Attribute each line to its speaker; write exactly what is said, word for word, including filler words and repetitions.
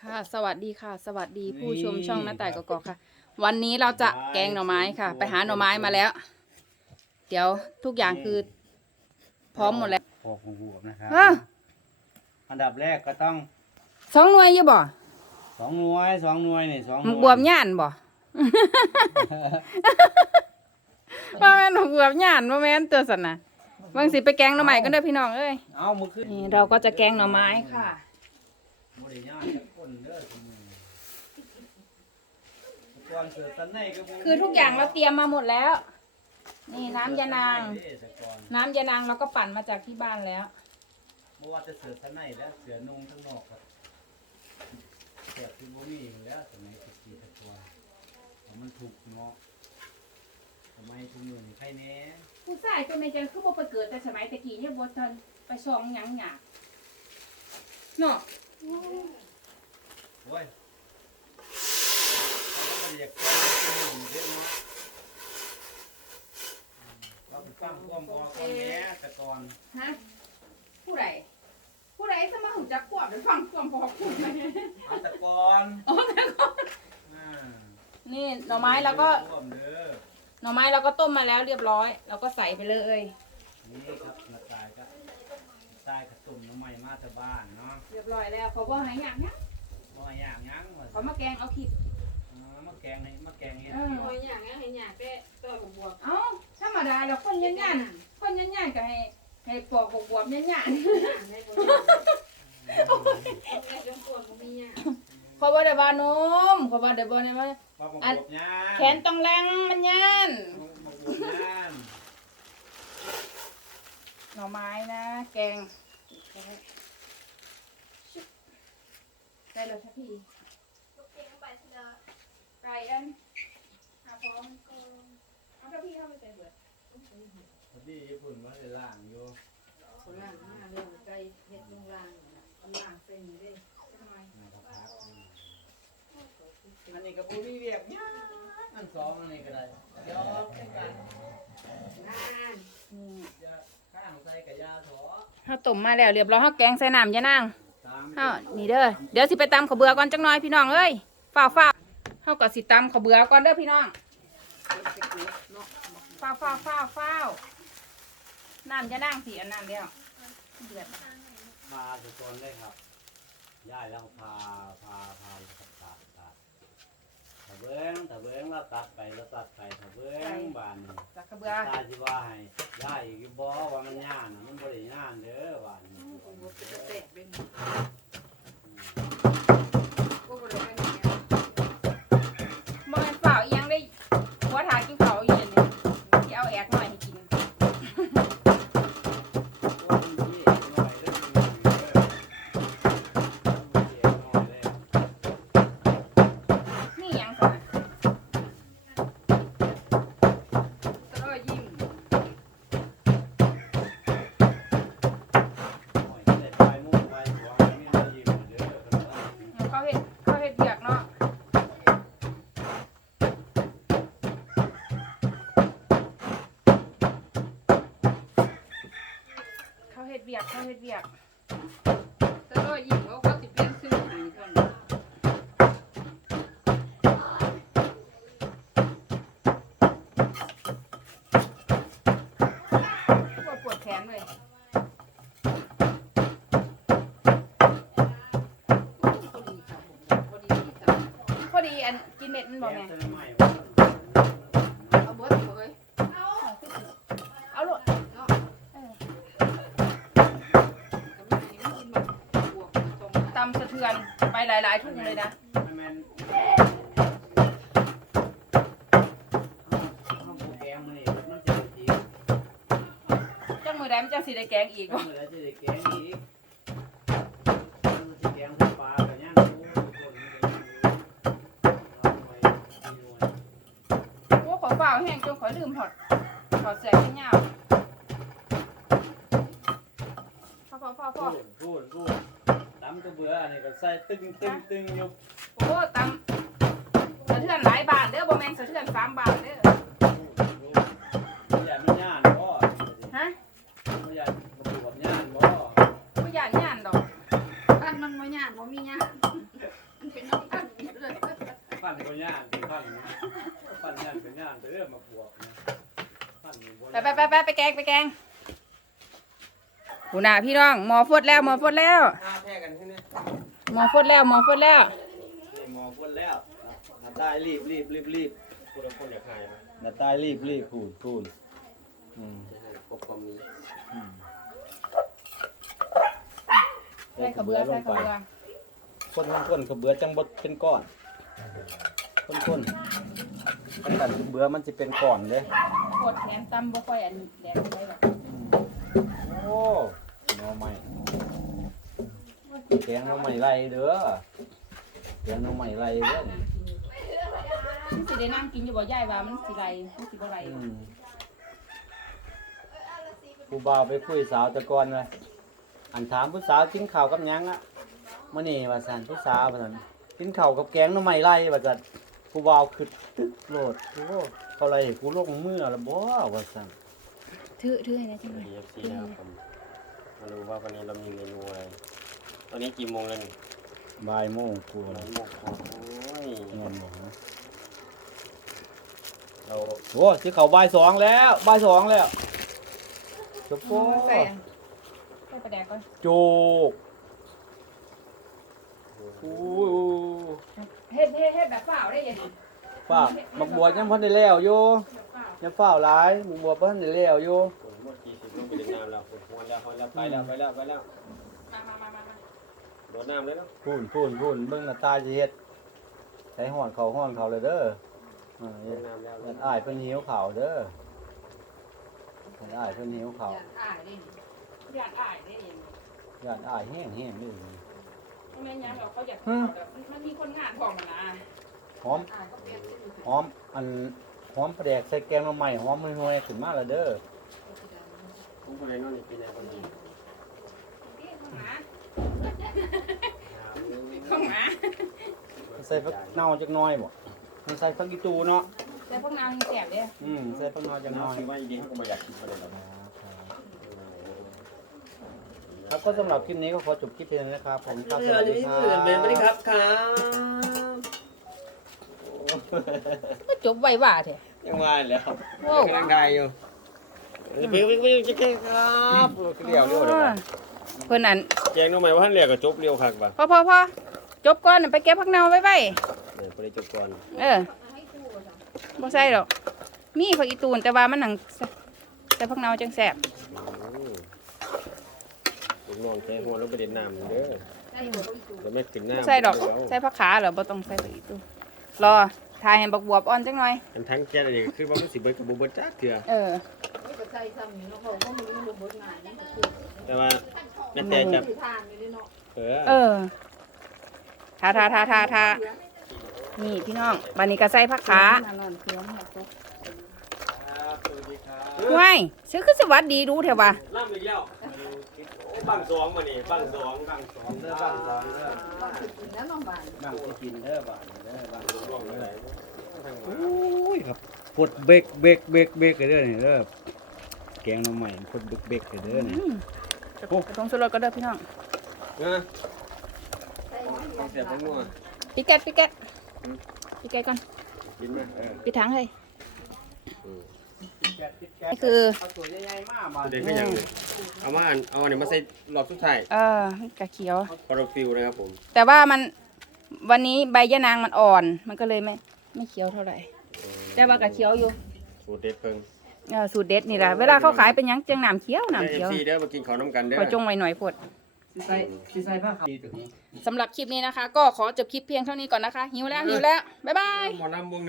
Speaker 1: ค่ะสวัสดีค่ะ สวัสดีผู้ชมช่องหน้าต่ายกอกๆค่ะ วันนี้เราจะแกงหน่อไม้ค่ะ ไปหาหน่อไม้มาแล้ว เดี๋ยวทุกอย่างคือ พร้อมหมดแล้ว
Speaker 2: ปอกหัวบวบนะครับ
Speaker 1: ฮะ
Speaker 2: อันดับแรกก็ต้อง
Speaker 1: สองหน่วยอยู่บ่
Speaker 2: สองหน่วยสองหน่วยนี่สองห
Speaker 1: หมึ
Speaker 2: น่
Speaker 1: ก
Speaker 2: วย
Speaker 1: บวบย่านบ่ ว่าแม่นหมึกบวบย่านว่าแม่นตัวสันนะบางสิไปแกงหน่อไม้กันเด้อพี่น้องเอ้ย
Speaker 2: เอามือขึ้น
Speaker 1: นี่เราก็จะแกงหน่อไม้ค่ะ
Speaker 2: บ่ได้ย่างจักคนเด้อซุมื้อนี้ก่อนเสือสันในก็บ่
Speaker 1: คือทุกอย่างเราเตรียมมาหมดแล้ว นี่น้ำยานาง
Speaker 2: เด้อแต่ก่อน
Speaker 1: น้ำยานางเราก็ปั่นมาจากที่บ้านแล้ว
Speaker 2: บ่ว่าจะเสือสันในแล้วเสือนุ่งทั้งนอกครับเสือที่บ่มีอยู่แล้วสมัยตะกี้ตะกอนเพราะมันถูกเนาะทำไมทุกมื้อนี้ใครแหน่
Speaker 1: ผู้ชายก็ไม่จะคือบ่ไปเกิดแต่สมัยตะกี้เนี่ยบ่ทันไปช่องหยังหยาเนาะ
Speaker 2: โอ้ยเราก็บ่ได้อยากแก้ทุกมื้อนี้เด้อเนาะเราไปฟังความพอก่อนแหน่แต่ก่อน
Speaker 1: ฮะผู้ใดผู้ใดสมาหูจักกวบไปฟังความพอคุณไหม
Speaker 2: เอาแต่ก่อน
Speaker 1: อ๋อแต่ก่อน
Speaker 2: อ่า
Speaker 1: นี่หน่อไม้เราก็
Speaker 2: ร่วมเด้อ
Speaker 1: หน่อไม้เราก็ต้มมาแล้วเรียบร้อยเราก็ใส่ไปเลย
Speaker 2: นี่ครับนาตายก็ตายกระตุ่มน้ำใหม่มาแต่บ้านเนาะ
Speaker 1: เรียบร้อยแล้วเขาบ่ให้หยังหยัง
Speaker 2: บ่ให้ย่างยังว่า
Speaker 1: เขามาแกงเอาขิด
Speaker 2: อ๋อมาแกงให้มาแกงเฮ็ด
Speaker 1: เออ
Speaker 3: โอ้ยอย่างงี้ให้หยาแป้ตัวบวบ
Speaker 1: เอ้าธรรมดาแล้วคนยันยันคนยันยันก็ให้ให้ปอกบวบๆยันยัน
Speaker 3: หยาในบวบต้องได้จนปวดมันมีหยา
Speaker 1: เขาบ่ได้ว่านมเขาบ่ได้บ่ได้ว่า
Speaker 2: บ่มา
Speaker 1: อัน
Speaker 2: บวบย่าง
Speaker 1: แขนต้องแรงมันยัน
Speaker 2: มาบวบย่าง
Speaker 1: หน่อไม้นะแกงได้เลยครับพี่ไก่อันหาพร้อมก็เอาถ้าพี่เข้าไปใส่เบิด
Speaker 2: พอดีญี่ปุ่นมาได้ล่างอยู่
Speaker 3: คนล่างมาเรื่องไก่เห็ดลงล่างล่างเส้นนี้เลย
Speaker 1: ทำไม
Speaker 2: นะครับอันนี้ก็บ่มีเวียกย่างอันสองอันนี้ก็ได้เดี๋ยวเป็นกัน
Speaker 3: งาน
Speaker 1: นี่
Speaker 2: จะข้างใส่กระยาถอ
Speaker 1: ข้าวต้มมาแล้วเรียบร้อยข้าวแกงใส่น้ำยะนาง
Speaker 2: ตาม
Speaker 1: ข้าวนี่เด้อเดี๋ยวสิไปตำข้าวเบื่อก่อนจังหน่อยพี่น้องเอ้ยฝ้าวฝ้าวข้าวก็สิตำข้าวเบื่อก่อนเด้อพี่น้องฝ้าวฝ้าวฝ้าวฝ้าวน้ำยะนางสิอันนั้นแล้วเดือด
Speaker 2: มาทุกคนเลยครับย่ายแล้วพาพาพาตัดตัดตัดตะเบิ้งตะเบิ้งเราตัดไปเราตัดไปตะเบิ้งบานนี่
Speaker 1: จากข้าวเบื่อ
Speaker 2: ตาที่ว่าให้ย่ายอีกบ่ว่ามันย่านน่ะมันบ่ได้ย่านเด้อบานนี่
Speaker 3: บวบจะแตกเป็น
Speaker 2: อืม
Speaker 3: พวกเราไม่มี
Speaker 1: บ่แม่นฝ้าวอีหยังได้หัวถากินข้าวอยู่เดี๋ยวนี้ที่เอาแอกหน่อยให้กิน
Speaker 2: ว่ามันสิหน่อยเด้อมันสิเด้อมันสิหน่อยเด้อ
Speaker 1: นี่หยังสินะ
Speaker 3: ก็ยิ้ม
Speaker 2: หน่อยสิได้ปลายมุ้งปลายหัวให้มีรอยยิ้มเด้อเพิ่นว่า
Speaker 1: เขาเฮ็ดเขาเฮ็ดเบียกเนาะเขาเฮ็ดเบียกเขาเฮ็ดเบียก
Speaker 3: ก็ยิ้มเขาเขาติดเป็นซื้อหายก่อน
Speaker 1: ปวดปวดแขนเลย
Speaker 3: พอดีค่ะพอดีค่ะ
Speaker 1: พอดีอันกินเม็ดมันบ่แม่
Speaker 2: แกงใส่ใหม่บ่
Speaker 3: เอาเบิร์ดเลย
Speaker 1: เอาลูก
Speaker 3: เนาะ
Speaker 1: เออก
Speaker 3: ำลังให้มันกินแบบบวกตรง
Speaker 1: ตำสะเทือนไปหลายๆทุ่งเลยนะ
Speaker 2: แม่นเอาเอาแกงมื้อนี้มันสิได้กิน
Speaker 1: จังมือใดมันจังสิได้แกงอีก
Speaker 2: ก็
Speaker 1: บ่
Speaker 2: เหมือนจะได้แกงอีกมันจะแกงใส่ปลากับย่างหมูทุกคนนี่เลยเอาไว้ดีไว้
Speaker 1: โอ้ขอฝ่าวแห้งจนขอลืมถอดถอดเสื้อแขนยาวพอพอพอพอ
Speaker 2: พูดพูดพูดตำกระเบืออันนี้ก็ใส่ตึงตึงตึงอยู่
Speaker 1: โอ้ตำสะเทือนหลายบาทเด้อบ่แม่นสะเทือนสามบาทเด้อ
Speaker 2: พูดพูดอย่ามันย่านบ่
Speaker 1: ฮะ
Speaker 2: ไม่อยากมาดูกับย่านบ่
Speaker 1: บ่ย่านย่านดอก
Speaker 3: บ้านมันไม่หยาดบ่มีหยาด
Speaker 2: บ่ย่างเป็นพันพันย่างเป็นย่างแต่เรื่องมาบวกนะพันนี่บ่
Speaker 1: ไปไปไปไปไปแกงไปแกงหูหนาพี่น้องหมอฟดแล้วหมอฟดแล้ว
Speaker 4: หน้าแพ้กันใช่ไหม
Speaker 1: หมอฟดแล้วหมอฟดแล้ว
Speaker 2: นี่หมอพ่นแล้วนาตายรีบรีบรีบรีบ
Speaker 4: พูดแล้วคนอยากหายนะ
Speaker 2: นาตายรีบรีบพูดพูดอืม
Speaker 4: จะหายพบความนี้
Speaker 2: อืม
Speaker 1: ใส่ขะเบือใส่ขะเบือ
Speaker 2: คนคนคนขะเบือจังบดเป็นก้อนคนคนขนาดขะเบือมันจะเป็นก้อนเลย
Speaker 1: กดแขนตำบ่ค่อยอันแดดได้หรอก
Speaker 2: โอ้หน่อไม้แกงหน่อไม้ไรเด้อแกงหน่อไม้ไรเด้อนี่
Speaker 1: มันสิได้นั่งกินอยู่บ่ยายว่ามันสิไรมันสิบ่ไร
Speaker 2: อืมผู้บ่าวไปคุยสาวแตะกอนเลยอันถามผู้สาวกินข้าวกับหยังอะมื้อนี้ว่าซั่นผู้สาวว่าซั่นกินข้าวกับแกงหน่อไม้ไรว่าซั่นผู้บ่าวคือตึกโลดโอ้เขาไรให้กูลงมือแล้วบ่ว่าซั่น
Speaker 1: ถือถือให้ได้จัง
Speaker 4: ส
Speaker 1: เล
Speaker 4: วัส
Speaker 1: ย
Speaker 4: ดีเอฟซีนะครับผมมาดูว่าวันนี้เรามีเมนูอะไรตอนนี้กี่โมงแล้วนี่
Speaker 2: บ่ายโมงกู
Speaker 4: ห
Speaker 2: แล้
Speaker 4: ลา
Speaker 2: วย
Speaker 4: โมงโอ้ย
Speaker 2: เงินบ่นะ
Speaker 4: เรา
Speaker 2: โอ้สิเข้าบ่ายสองแล้วบ่ายสองแล้วจบโป
Speaker 1: ใส่อันใส่ปลาแดกก่อน
Speaker 2: โจกโอ้ย
Speaker 1: เฮ็ดเฮ็ดเฮ็ดแบบเปล่าได้ยัง
Speaker 2: ป้าบักบัวยังพันได้แล้วอยู่
Speaker 1: แบบเปล่า
Speaker 2: ยังเฝ้าหลายบักบัวพันได้แล้วอยู่
Speaker 4: ผมเมื่อกี้สิบลูกไปเล่นน้ำแล้วผมวันแล้ววันแล้วไปแล้วไปแล้วไปแล้ว
Speaker 1: มามามามามา
Speaker 4: โดดน้ำเลยเนาะ
Speaker 2: พูนพูนพูนเบิ่งหน้าตาสิเฮ็ดใช้ห่อนเขาห่อนเขาเลยเด้ออ่า
Speaker 4: โดดน้ำแล้ว
Speaker 2: ยันอ้ายเพิ่นหิวข้าวเด้อยันอ้ายเพิ่นหิวข้าว
Speaker 3: อยากอ่ายดิ
Speaker 1: ญาติอ้ายได้ยัง
Speaker 2: ยันอ้ายแห้งแห้งนี่
Speaker 1: แม่นยังดอกเขาอยากเอาแบบมันมีคนงานพร้อมมันนะ
Speaker 2: หอม
Speaker 3: อ่ายก็เปลี่ยนชื่อ
Speaker 2: หอมอันหอมปลาแดกใส่แกงหน่อไม้หอมห่วยๆขึ้นมาแล้วเด้อ
Speaker 4: ผมไปเล่นน้ำนี่เป็นไงคนนี้
Speaker 1: ข้างหมา
Speaker 2: ใส่ผักเน่าจักหน่อยบ่มันใส่ผักอีตูเนาะ
Speaker 1: แต่พวกนางแสบเด้
Speaker 2: อืมใส่ผักเน่าจักหน่อย
Speaker 4: คิดว่าจริงๆเขาก็ไม่อยากกินประเด็นหรอก
Speaker 2: ครับก็สำหรับคลิปนี้ก็ขอจบคลิปเพียงเท่านี้นะครับผมครับส
Speaker 4: เรือ
Speaker 2: วัสดี
Speaker 4: นี้
Speaker 2: ครั
Speaker 4: เรือเบนไม่ได้
Speaker 2: บ
Speaker 4: ครับครับ
Speaker 1: ก็จบไวว่าแท้
Speaker 4: ยังว่าแล้ว
Speaker 1: โอ้
Speaker 4: กำลังได้อยู่เพิ่งเพิ่งเพิ่งจะแก้ครับเรียวเรียวเดี๋ยว
Speaker 1: เพิ่นอัน
Speaker 4: แกงน้องใหม่ว่าท่านเรียกก็จบเรียวคักป่ะ
Speaker 1: พอพอพอจบก่อนไปเก็บผักเน่าไว้ไว้
Speaker 4: เดี๋ยวไปได้จบก่อน
Speaker 1: เออบ่ใส่ดอก มีผักอีตูนแต่ว่ามันหนังแต่ผักเน่าจังแสบ
Speaker 4: ผมนอนแค่หัวแล้วไปเด็นน้ำเด้อแล้วไม่ขึ้นน้ำ
Speaker 1: ใส่ดอกใส่ผักขาเหรอบ่ต้องใส่ผักอีตูนรอทายให้บักบวบอ่อนจังหน่อย
Speaker 4: อันทั้งแก่อะไรคือว่ามันสิเบิดกับบ่เบิดจักเถื่อ
Speaker 1: เออ
Speaker 3: ไม่ก็ใส่ซ้ำนี่เนาะเขาก็มันมันบ่งานนี่ก็คือ
Speaker 4: แต่ว่าแม่แต่จะ
Speaker 3: สิทานอยู่เนาะ
Speaker 4: เออ
Speaker 1: เออทาทาทาทาทานี่พี่น้องบันนี้ก็ใส่ผักขา
Speaker 3: นอนเครื่องแบบ
Speaker 4: ครับสวัสดีครับ
Speaker 1: ห้วยซื้อคือสวัสดีดูเถอะว่า
Speaker 4: ล่ำอีกแล้วโอ้บังสองมานี่บังสองบังสอง
Speaker 2: เด้อบ้างสองเด้อ
Speaker 3: ว่าสิกินแล้วน้องบ้าน
Speaker 2: นั่งสิกินเด้อบ้านเด้อบ้าน
Speaker 4: ร่วงอะไรทั้งหม
Speaker 2: โอ
Speaker 4: ด้
Speaker 2: ยครับพดเบกเบกเบกเบกเด้อนี่เด้อแกงหน่อไม้พดเบกเบกเด้อนี่
Speaker 1: อืมกระทงสุรสก็เด้อพี่น้อง
Speaker 4: นะต้องเสียบไปงัว
Speaker 1: ปิกแกตปิกแกตปิกแกตก่อน
Speaker 4: กินไหมเออ
Speaker 1: ปิดถังเลย
Speaker 4: อืม
Speaker 1: นี่คือ
Speaker 2: เอาตัวใหญ่ๆมาบ้าน
Speaker 4: เด็กก็ยังเลยเอามาอันเอาอันนี้มาใส่รอบสุดท้าย
Speaker 1: เออกระเขียว
Speaker 4: คอร์ฟิลนะครับผม
Speaker 1: แต่ว่ามันวันนี้ใบยะนางมันอ่อน มันก็เลยไม่ไม่เขียวเท่าไหร่ แต่ว่ากระเขียวอยู่
Speaker 4: สูตรเด็ดเพิ่ง
Speaker 1: เออสูตรเด็ดนี่แหละเวลาเขาขายเป็นหยังจังน้ำเขียวน้ำ
Speaker 4: เอ
Speaker 1: เขียว
Speaker 4: ฟซีเด้อมากินข้าวน้ำกันเด้อ
Speaker 1: ขอจงไว้หน่อยพด
Speaker 2: สิใส่สิใส่ผ้าขาวตัวนี้
Speaker 1: สำหรับคลิปนี้นะคะ ก็ขอจบคลิปเพียงเท่านี้ก่อนนะคะ หิวแล้วหิวแล้ว บ๊ายบาย
Speaker 4: หมอลำวง